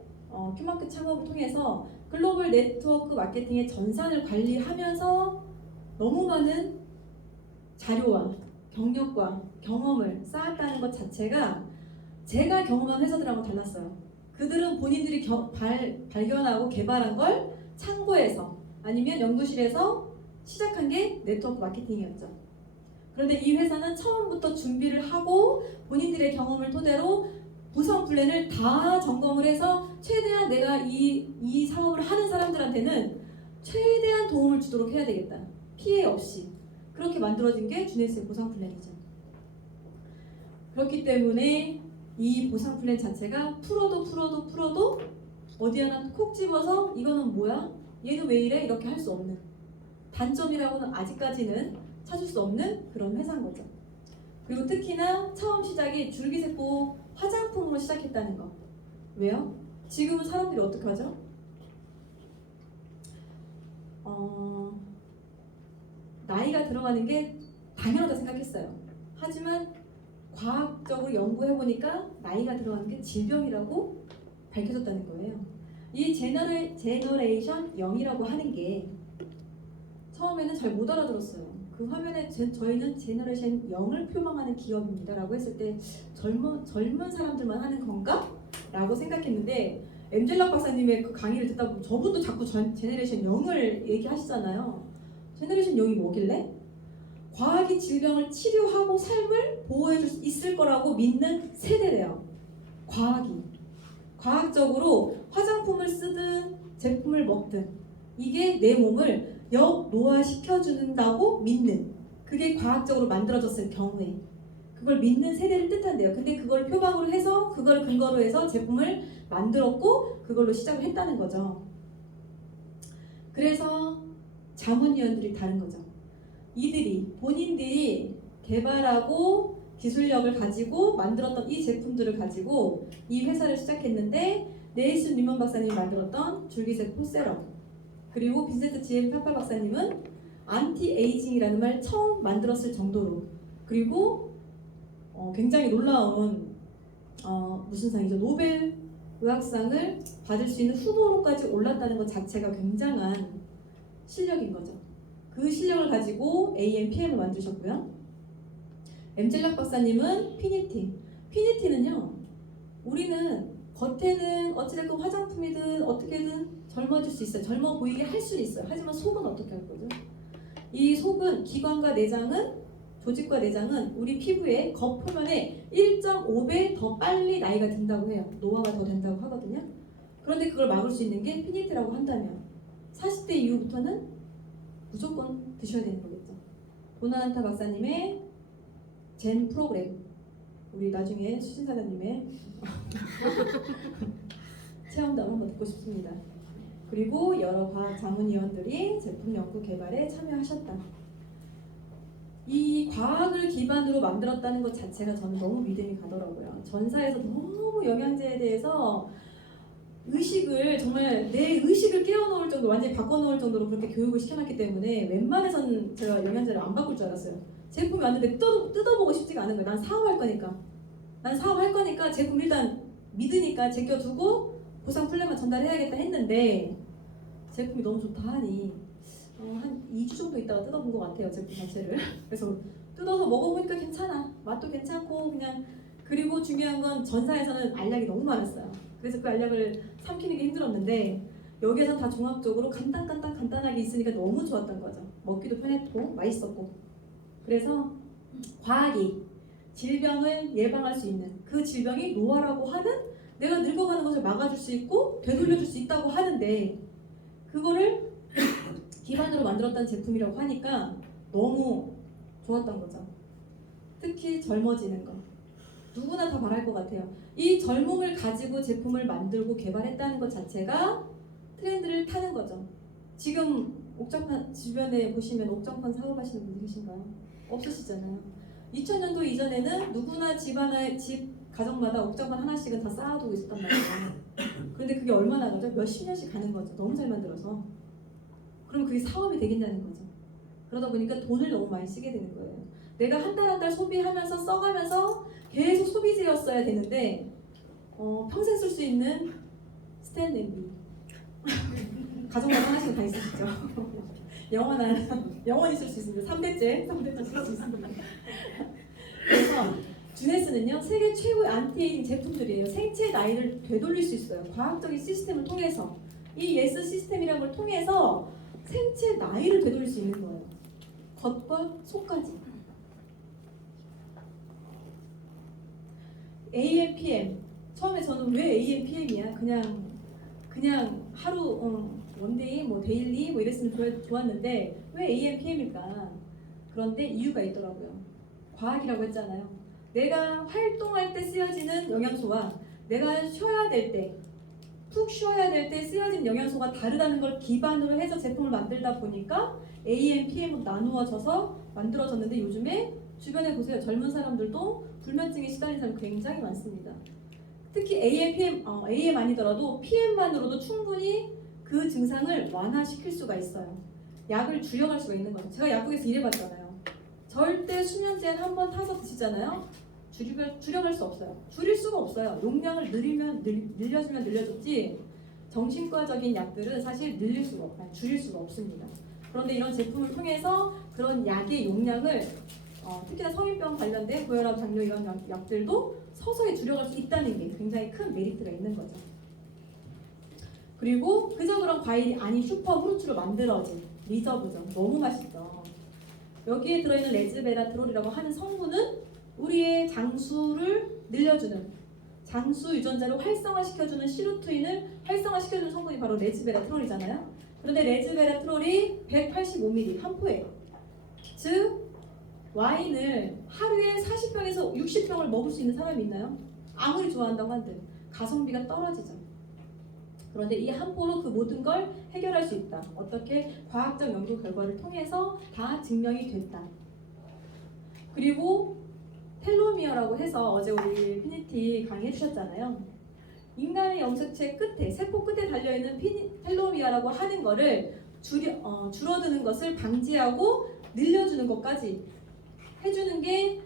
큐마크 창업을 통해서 글로벌 네트워크 마케팅의 전산을 관리하면서 너무 많은 자료와 경력과 경험을 쌓았다는 것 자체가 제가 경험한 회사들하고 달랐어요. 그들은 본인들이 발견하고 개발한 걸 창고에서 아니면 연구실에서 시작한 게 네트워크 마케팅이었죠. 그런데 이 회사는 처음부터 준비를 하고 본인들의 경험을 토대로 구성 플랜을 다 점검을 해서 최대한 내가 이 사업을 하는 사람들한테는 최대한 도움을 주도록 해야 되겠다. 피해 없이. 그렇게 만들어진 게 주네스의 보상 플랜이죠. 그렇기 때문에 이 보상 플랜 자체가 풀어도 어디 하나 콕 집어서 이거는 뭐야? 얘는 왜 이래? 이렇게 할 수 없는 단점이라고는 아직까지는 찾을 수 없는 그런 회사인 거죠. 그리고 특히나 처음 시작이 줄기세포 화장품으로 시작했다는 거. 왜요? 지금은 사람들이 어떻게 하죠? 나이가 들어가는 게 당연하다 생각했어요. 하지만 과학적으로 연구해보니까 나이가 들어가는 게 질병이라고 밝혀졌다는 거예요. 이 제너레이션 0이라고 하는 게 처음에는 잘 못 알아들었어요. 그 화면에 저희는 제너레이션 0을 표방하는 기업입니다 라고 했을 때 젊은 사람들만 하는 건가? 라고 생각했는데 엠젤락 박사님의 그 강의를 듣다 보면 저분도 자꾸 제너레이션 0을 얘기하시잖아요. 제너레이션 0이 뭐길래? 과학이 질병을 치료하고 삶을 보호해줄 수 있을 거라고 믿는 세대래요. 과학적으로 화장품을 쓰든 제품을 먹든 이게 내 몸을 역노화시켜준다고 믿는, 그게 과학적으로 만들어졌을 경우에 그걸 믿는 세대를 뜻한대요. 근데 그걸 표방으로 해서 그걸 근거로 해서 제품을 만들었고 그걸로 시작을 했다는 거죠. 그래서 자문위원들이 다른 거죠. 본인들이 개발하고 기술력을 가지고 만들었던 이 제품들을 가지고 이 회사를 시작했는데 네이슨 리먼 박사님이 만들었던 줄기세포 세럼, 그리고 빈센트 GM 파파 박사님은 안티에이징이라는 말 처음 만들었을 정도로, 그리고 굉장히 놀라운 무슨 상이죠? 노벨 의학상을 받을 수 있는 후보로까지 올랐다는 것 자체가 굉장한 실력인 거죠. 그 실력을 가지고 AMPM을 만드셨고요. 엠젤락 박사님은 피니티는요, 우리는 겉에는 어찌됐건 화장품이든 어떻게든 젊어질 수 있어요. 젊어 보이게 할 수는 있어요. 하지만 속은 어떻게 할 거죠? 이 속은 조직과 내장은 우리 피부의 겉표면에 1.5배 더 빨리 나이가 든다고 해요. 노화가 더 된다고 하거든요. 그런데 그걸 막을 수 있는 게 피니트라고 한다면 40대 이후부터는 무조건 드셔야 되는 거겠죠. 보나한타 박사님의 젠 프로그램, 우리 나중에 수진사장님의 체험담 한번 듣고 싶습니다. 그리고 여러 과학 자문위원들이 제품 연구 개발에 참여하셨다. 이 과학을 기반으로 만들었다는 것 자체가 저는 너무 믿음이 가더라고요. 전사에서 너무 영양제에 대해서 의식을 정말 내 의식을 깨워놓을 정도, 완전히 바꿔놓을 정도로 그렇게 교육을 시켜놨기 때문에 웬만해선 제가 영양제를 안 바꿀 줄 알았어요. 제품이 왔는데 뜯어보고 싶지가 않은 거예요. 난 사업할 거니까. 난 사업할 거니까 제품 일단 믿으니까 제껴두고 보상 플랜만 전달해야겠다 했는데 제품이 너무 좋다 하니 한 2주 정도 있다가 뜯어본 것 같아요, 제품 자체를. 그래서 뜯어서 먹어보니까 괜찮아. 맛도 괜찮고 그냥. 그리고 중요한 건 전사에서는 알약이 너무 많았어요. 그래서 그 알약을 삼키는 게 힘들었는데 여기에서 다 종합적으로 간단하게 있으니까 너무 좋았던 거죠. 먹기도 편했고 맛있었고. 그래서 과학이 질병을 예방할 수 있는, 그 질병이 노화라고 하는, 내가 늙어가는 것을 막아줄 수 있고 되돌려줄 수 있다고 하는데 그거를 기반으로 만들었다는 제품이라고 하니까 너무 좋았던 거죠. 특히 젊어지는 거. 누구나 다 바랄 것 같아요. 이 젊음을 가지고 제품을 만들고 개발했다는 것 자체가 트렌드를 타는 거죠. 지금 옥장판 주변에 보시면 옥장판 사업하시는 분들 계신가요? 없으시잖아요. 2000년도 이전에는 누구나 집 가정마다 옥장판 하나씩은 다 쌓아두고 있었단 말이에요. 그런데 그게 얼마나 가죠? 몇십 년씩 가는 거죠. 너무 잘 만들어서. 그럼 그게 사업이 되겠냐는 거죠. 그러다 보니까 돈을 너무 많이 쓰게 되는 거예요. 내가 한 달 한 달 소비하면서 써가면서 계속 소비재였어야 되는데 평생 쓸 수 있는 스탠 냄비 가정마다 하나씩 다 있으시죠? 영원히 쓸 수 있습니다. 3대째 쓸 수 있습니다. 그래서 주네스는요, 세계 최고의 안티에이징 제품들이에요. 생체 나이를 되돌릴 수 있어요. 과학적인 시스템을 통해서. 이 예스 시스템이라는 걸 통해서 생체 나이를 되돌릴 수 있는 거예요. 겉과 속까지. AM, PM. 처음에 저는 왜 AM, PM이야? 그냥 하루 원데이, 뭐 데일리 뭐 이랬으면 좋았는데 왜 AM, PM일까? 그런데 이유가 있더라고요. 과학이라고 했잖아요. 내가 활동할 때 쓰여지는 영양소와 내가 쉬어야 될 때, 푹 쉬어야 될 때 쓰여진 영양소가 다르다는 걸 기반으로 해서 제품을 만들다 보니까 AM, PM으로 나누어져서 만들어졌는데 요즘에 주변에 보세요. 젊은 사람들도 불면증에 시달리는 사람이 굉장히 많습니다. 특히 AM 아니더라도 PM만으로도 충분히 그 증상을 완화시킬 수가 있어요. 약을 줄여갈 수가 있는 거죠. 제가 약국에서 일해봤잖아요. 절대 수면 제한 한 번 타서 드시잖아요. 줄여갈 수 없어요. 줄일 수가 없어요. 용량을 늘려주면 늘려줬지 정신과적인 약들은 사실 줄일 수가 없습니다. 그런데 이런 제품을 통해서 그런 약의 용량을 특히나 성인병 관련된 고혈압, 당뇨 이런 약들도 서서히 줄여갈 수 있다는 게 굉장히 큰 메리트가 있는 거죠. 그리고 그저 그런 과일이 아닌 슈퍼 후르츠로 만들어진 리저브죠. 너무 맛있죠. 여기에 들어있는 레즈베라트롤이라고 하는 성분은 우리의 장수를 늘려주는, 장수 유전자를 활성화시켜주는 시루트인을 활성화시켜주는 성분이 바로 레즈베라트롤이잖아요. 그런데 레즈베라트롤이 185ml 한 포에, 즉 와인을 하루에 40병에서 60병을 먹을 수 있는 사람이 있나요? 아무리 좋아한다고 한들 가성비가 떨어지죠. 그런데 이 한 포로 그 모든 걸 해결할 수 있다. 어떻게? 과학적 연구 결과를 통해서 다 증명이 됐다. 그리고 텔로미어라고 해서 어제 우리 피니티 강의해 주셨잖아요. 인간의 염색체 끝에, 세포 끝에 달려있는 텔로미어라고 하는 거를 줄어드는 것을 방지하고 늘려주는 것까지 해주는 게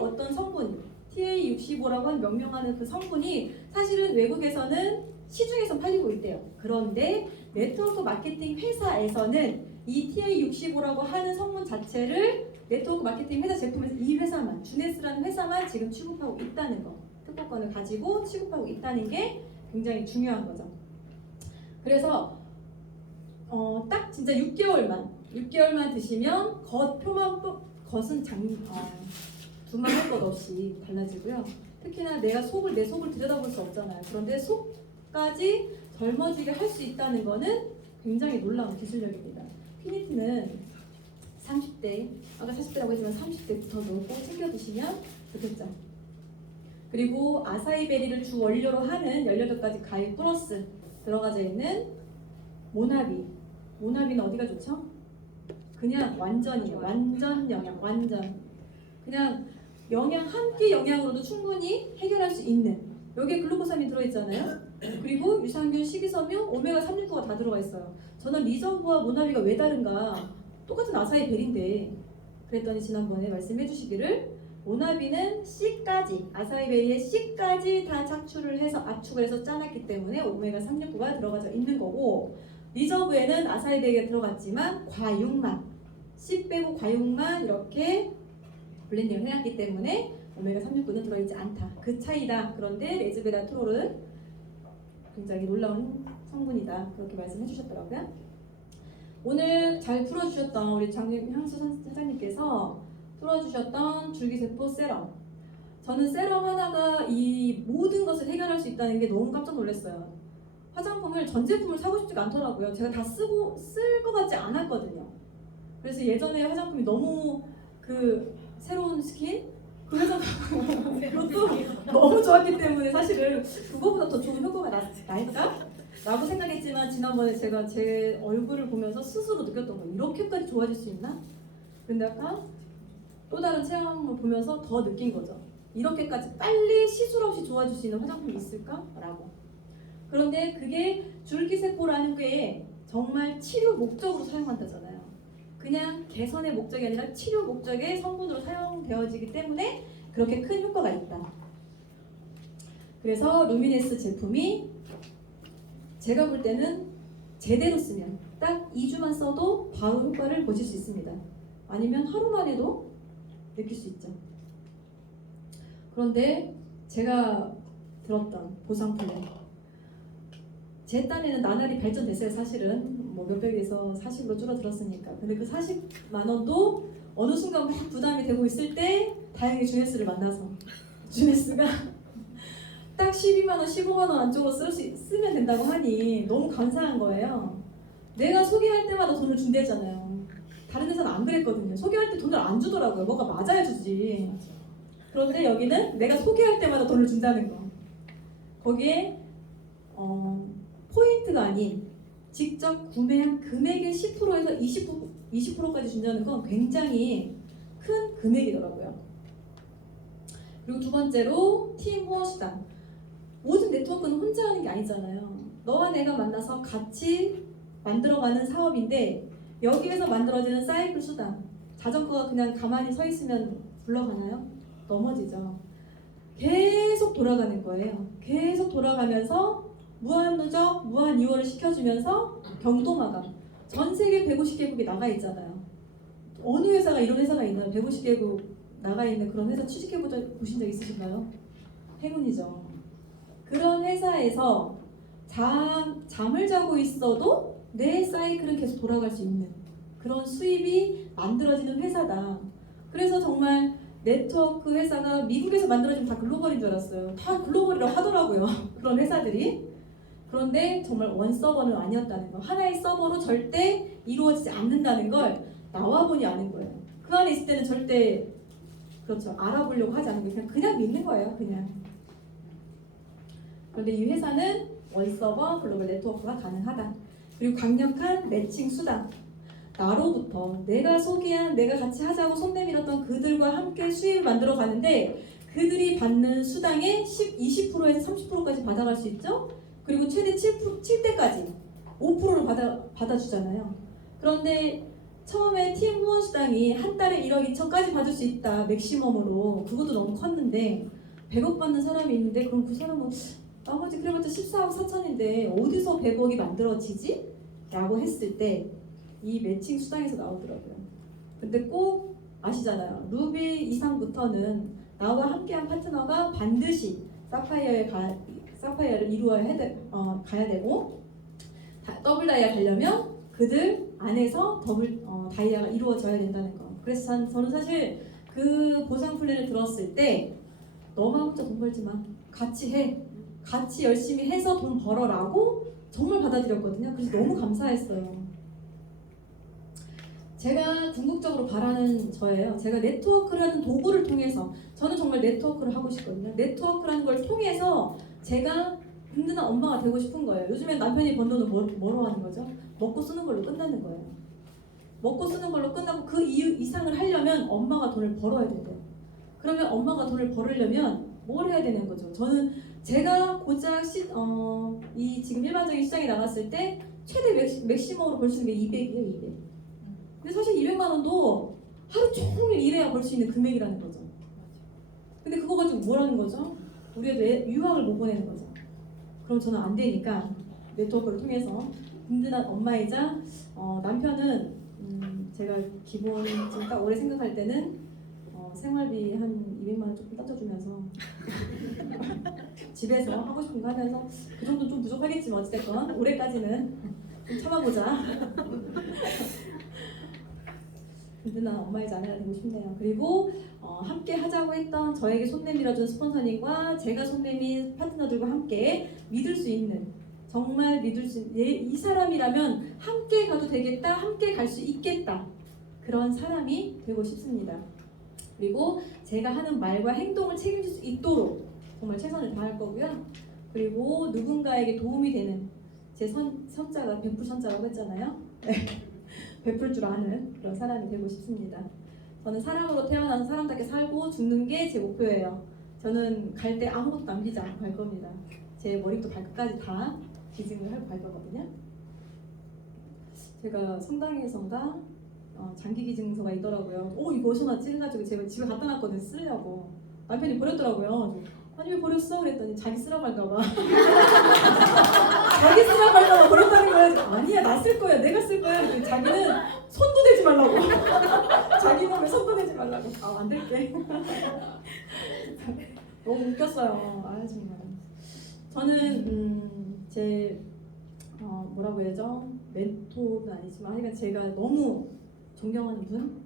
어떤 성분, TA65라고 하는 명명하는 그 성분이 사실은 외국에서는 시중에서 팔리고 있대요. 그런데 네트워크 마케팅 회사에서는 이 TA65라고 하는 성분 자체를 네트워크 마케팅 회사 제품에서 이 회사만, 주네스라는 회사만 지금 취급하고 있다는 거, 특허권을 가지고 취급하고 있다는 게 굉장히 중요한 거죠. 그래서 딱 진짜 6개월만 드시면 겉은 두말할 것 없이 달라지고요. 특히나 내 속을 들여다볼 수 없잖아요. 그런데 속까지 젊어지게 할 수 있다는 거는 굉장히 놀라운 기술력입니다. 피니티는 30대, 아까 40대라고 했지만 30대부터 넣고 챙겨 드시면 좋겠죠. 그리고 아사이베리를 주 원료로 하는 18가지 과일 플러스 들어가져 있는 모나비는 어디가 좋죠? 그냥 완전이에요. 완전 영양, 완전. 그냥 영양 한 끼 영양으로도 충분히 해결할 수 있는. 여기에 글루코삼이 들어있잖아요. 그리고 유산균, 식이섬유, 오메가 369가 다 들어가 있어요. 저는 리저브와 모나비가 왜 다른가? 똑같은 아사이베리인데 그랬더니 지난번에 말씀해 주시기를 모나비는 C까지, 아사이베리의 C까지 다 착출을 해서 압축을 해서 짜놨기 때문에 오메가 369가 들어가져 있는 거고, 리저브에는 아사이베리가 들어갔지만 과육만, C 빼고 과육만 이렇게 블렌딩을 해놨기 때문에 오메가 369는 들어있지 않다. 그 차이다. 그런데 레즈베라트롤은 굉장히 놀라운 성분이다. 그렇게 말씀해 주셨더라고요. 오늘 잘 풀어주셨던 우리 장향수 사장님께서 풀어주셨던 줄기세포 세럼. 저는 세럼 하나가 이 모든 것을 해결할 수 있다는 게 너무 깜짝 놀랐어요. 화장품을 전 제품을 사고 싶지가 않더라고요. 제가 다 쓸 것 같지 않았거든요. 그래서 예전에 화장품이 너무 새로운 스킨? 그 그것도 너무 좋았기 때문에 사실은 그거보다 더 좋은 효과가 날까? 라고 생각했지만 지난번에 제가 제 얼굴을 보면서 스스로 느꼈던 거예요. 이렇게까지 좋아질 수 있나? 근데 아까 또 다른 체험을 보면서 더 느낀 거죠. 이렇게까지 빨리 시술 없이 좋아질 수 있는 화장품이 있을까? 라고. 그런데 그게 줄기세포라는 게 정말 치료 목적으로 사용한다잖아요. 그냥 개선의 목적이 아니라 치료 목적의 성분으로 사용되어지기 때문에 그렇게 큰 효과가 있다. 그래서 루미네스 제품이 제가 볼 때는 제대로 쓰면 딱 2주만 써도 바로 효과를 보실 수 있습니다. 아니면 하루만 해도 느낄 수 있죠. 그런데 제가 들었던 보상 플랜, 제 딴에는 나날이 발전됐어요. 사실은 뭐 몇백에서 40으로 줄어들었으니까. 근데 그 40만 원도 어느 순간 막 부담이 되고 있을 때 다행히 주네스를 만나서 주네스가 딱 12만 원, 15만 원 안쪽으로 쓰면 된다고 하니 너무 감사한 거예요. 내가 소개할 때마다 돈을 준대잖아요. 다른 데서는 안 그랬거든요. 소개할 때 돈을 안 주더라고요. 뭐가 맞아야 주지. 그런데 여기는 내가 소개할 때마다 돈을 준다는 거. 거기에 포인트가 아닌 직접 구매한 금액의 10%에서 20%까지 준다는 건 굉장히 큰 금액이더라고요. 그리고 두 번째로 팀 후원 수당. 모든 네트워크는 혼자 하는 게 아니잖아요. 너와 내가 만나서 같이 만들어가는 사업인데 여기에서 만들어지는 사이클 수당. 자전거가 그냥 가만히 서 있으면 굴러가나요? 넘어지죠. 계속 돌아가는 거예요. 계속 돌아가면서 무한 누적, 무한 이원을 시켜주면서 경도 마감. 전 세계 150개국이 나가 있잖아요. 어느 회사가 이런 회사가 있나요? 150개국 나가 있는 그런 회사 취직해 보신 적 있으신가요? 행운이죠. 그런 회사에서 잠을 자고 있어도 내 사이클은 계속 돌아갈 수 있는 그런 수입이 만들어지는 회사다. 그래서 정말 네트워크 회사가 미국에서 만들어지면 다 글로벌인 줄 알았어요. 다 글로벌이라고 하더라고요. 그런 회사들이. 그런데 정말 원 서버는 아니었다는 거. 하나의 서버로 절대 이루어지지 않는다는 걸 나와보니 아는 거예요. 그 안에 있을 때는 절대 그렇죠. 알아보려고 하지 않는 게 그냥 믿는 거예요. 그냥. 그런데 이 회사는 원 서버 글로벌 네트워크가 가능하다. 그리고 강력한 매칭 수단. 나로부터 내가 소개한, 내가 같이 하자고 손 내밀었던 그들과 함께 수입을 만들어 가는데 그들이 받는 수당의 20%에서 30%까지 받아갈 수 있죠. 그리고 최대 7대까지 5%를 받아주잖아요. 그런데 처음에 팀 후원 수당이 한 달에 1억 2천까지 받을 수 있다. 맥시멈으로. 그것도 너무 컸는데 100억 받는 사람이 있는데 그럼 그 사람은 나머지 그래봤자 14억 4천인데 어디서 100억이 만들어지지? 라고 했을 때 이 매칭 수당에서 나오더라고요. 근데 꼭 아시잖아요. 루비 이상부터는 나와 함께한 파트너가 반드시 사파이어를 가야 되고 더블 다이아 가려면 그들 안에서 더블 다이아가 이루어져야 된다는 거. 그래서 저는 사실 그 보상 플랜을 들었을 때 너만 혼자 돈 벌지 마. 같이 해. 같이 열심히 해서 돈 벌어라고 정말 받아들였거든요. 그래서 너무 감사했어요. 제가 궁극적으로 바라는 저예요. 제가 네트워크라는 도구를 통해서 저는 정말 네트워크를 하고 싶거든요. 네트워크라는 걸 통해서 제가 든든한 엄마가 되고 싶은 거예요. 요즘엔 남편이 번 돈은 뭐로 하는 거죠? 먹고 쓰는 걸로 끝나는 거예요. 먹고 쓰는 걸로 끝나고 그 이상을 하려면 엄마가 돈을 벌어야 된대요. 그러면 엄마가 돈을 벌으려면 뭘 해야 되는 거죠? 저는 제가 고작 이 지금 일반적인 시장에 나갔을 때 최대 맥시멈으로 벌 수 있는 게 200이에요, 200. 근데 사실 200만 원도 하루 종일 일해야 벌 수 있는 금액이라는 거죠. 근데 그거 가지고 뭘 하는 거죠? 우리 애들 유학을 못 보내는 거죠. 그럼 저는 안 되니까 네트워크를 통해서 든든한 엄마이자 남편은 제가 기본 지금 딱 오래 생각할 때는 생활비 한 200만 원 조금 따져주면서 집에서 하고 싶은 거 하면서 그 정도 좀 부족하겠지만 어찌됐건 올해까지는 좀 참아보자. 든든한 엄마이자 아내가 되고 싶네요. 그리고 함께 하자고 했던 저에게 손 내밀어준 스폰서님과 제가 손 내민 파트너들과 함께 믿을 수 있는, 정말 믿을 수 있는, 이 사람이라면 함께 가도 되겠다, 함께 갈 수 있겠다, 그런 사람이 되고 싶습니다. 그리고 제가 하는 말과 행동을 책임질 수 있도록 정말 최선을 다할 거고요. 그리고 누군가에게 도움이 되는, 제 선자가 베풀 선자라고 했잖아요. 베풀 줄 아는 그런 사람이 되고 싶습니다. 저는 사람으로 태어나서 사람답게 살고 죽는 게 제 목표예요. 저는 갈 때 아무것도 남기지 않고 갈 겁니다. 제 머리부터 발끝까지 다 기증을 하고 갈 거거든요. 제가 성당에선가 장기 기증서가 있더라고요. 이거 어디서 났지? 해가지고 제가 집에 갖다 놨거든요. 쓰려고. 남편이 버렸더라고요. 아니 왜 버렸어? 그랬더니 자기 쓰라고 할까봐. 자기 쓰라고 할까봐 버렸다는 거예요. 아니야, 나 쓸 거야, 내가 쓸 거야. 그랬더니 자기는 손도 대지 말라고. 자기 몸에 손도 대지 말라고. 안 될게. 너무 웃겼어요. 정말. 저는 제 뭐라고 해야죠? 멘토는 아니지만 하여간 제가 너무 존경하는 분,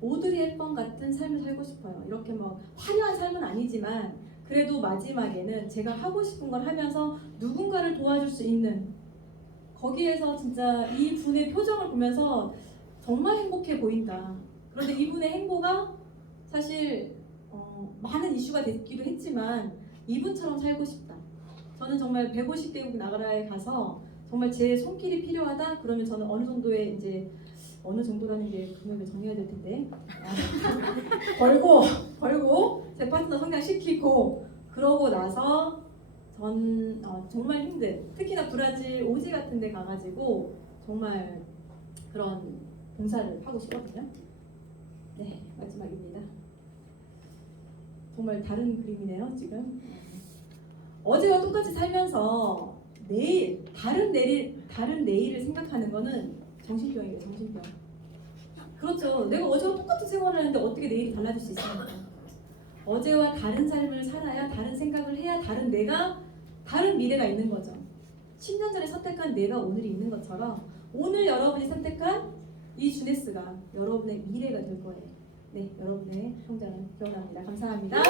오드리 헵번 같은 삶을 살고 싶어요. 이렇게 막 화려한 삶은 아니지만 그래도 마지막에는 제가 하고 싶은 걸 하면서 누군가를 도와줄 수 있는, 거기에서 진짜 이 분의 표정을 보면서 정말 행복해 보인다. 그런데 이분의 행보가 사실 많은 이슈가 됐기도 했지만 이분처럼 살고 싶다. 저는 정말 150개국 나라에 가서 정말 제 손길이 필요하다. 그러면 저는 어느 정도의 이제 어느 정도라는 게 금액을 정해야 될 텐데 벌고 제 파트너 성장시키고 그러고 나서 전 정말 힘든, 특히나 브라질 오지 같은 데 가가지고 정말 그런 봉사를 하고 싶거든요. 네, 마지막입니다. 정말 다른 그림이네요, 지금. 어제와 똑같이 살면서 다른 내일을 생각하는 거는 정신병이에요, 정신병. 그렇죠. 내가 어제와 똑같은 생활을 하는데 어떻게 내일이 달라질 수 있습니까? 어제와 다른 삶을 살아야, 다른 생각을 해야 다른 미래가 있는 거죠. 10년 전에 선택한 내가 오늘이 있는 것처럼 오늘 여러분이 선택한 이 주네스가 여러분의 미래가 될 거예요. 네, 여러분의 성장을 기원합니다. 감사합니다.